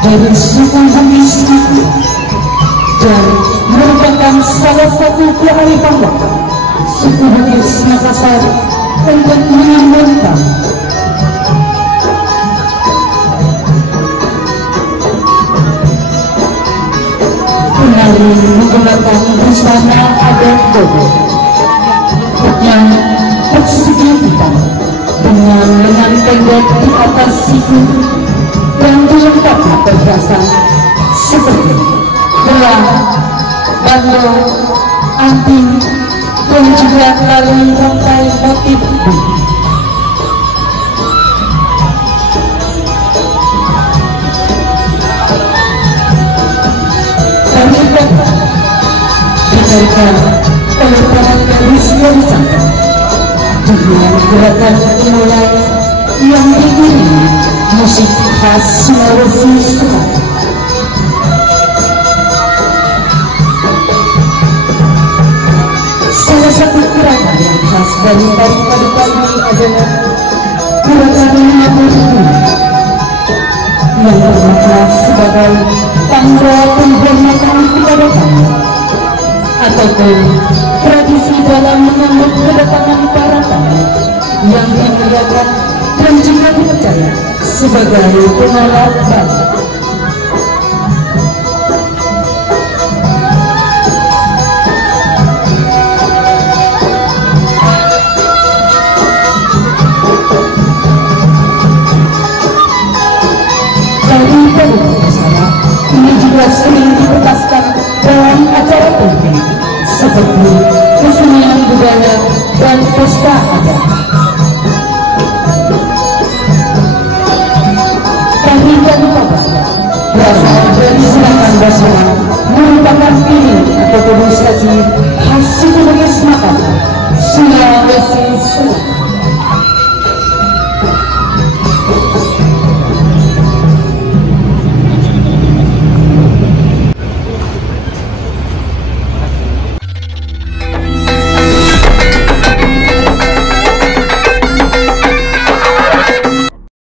dari suku Bugis itu, dan merupakan salah satu kearifan suku Bugis Makassar untuk mengamankan penari menggunakan busana adat Bodo yang persegi hitam dengan lengan pendek di atas siku dan dilengkapi perhiasan seperti gelang, bandol, anting, dan juga tali rantai motif bunga. Dan juga diberikan oleh para Rusia di sana dengan gerakan mulai yang diiringi musik khas Sulawesi Selatan. Salah satu gerakan yang khas dari tari paduka ini adalah gerakan Lima-Puluh yang bermakna sebagai tanda penghormatan kepada tamu ataupun tradisi dalam menyambut kedatangan para tamu yang dimuliakan dan juga dipercaya sebagai penolak bala.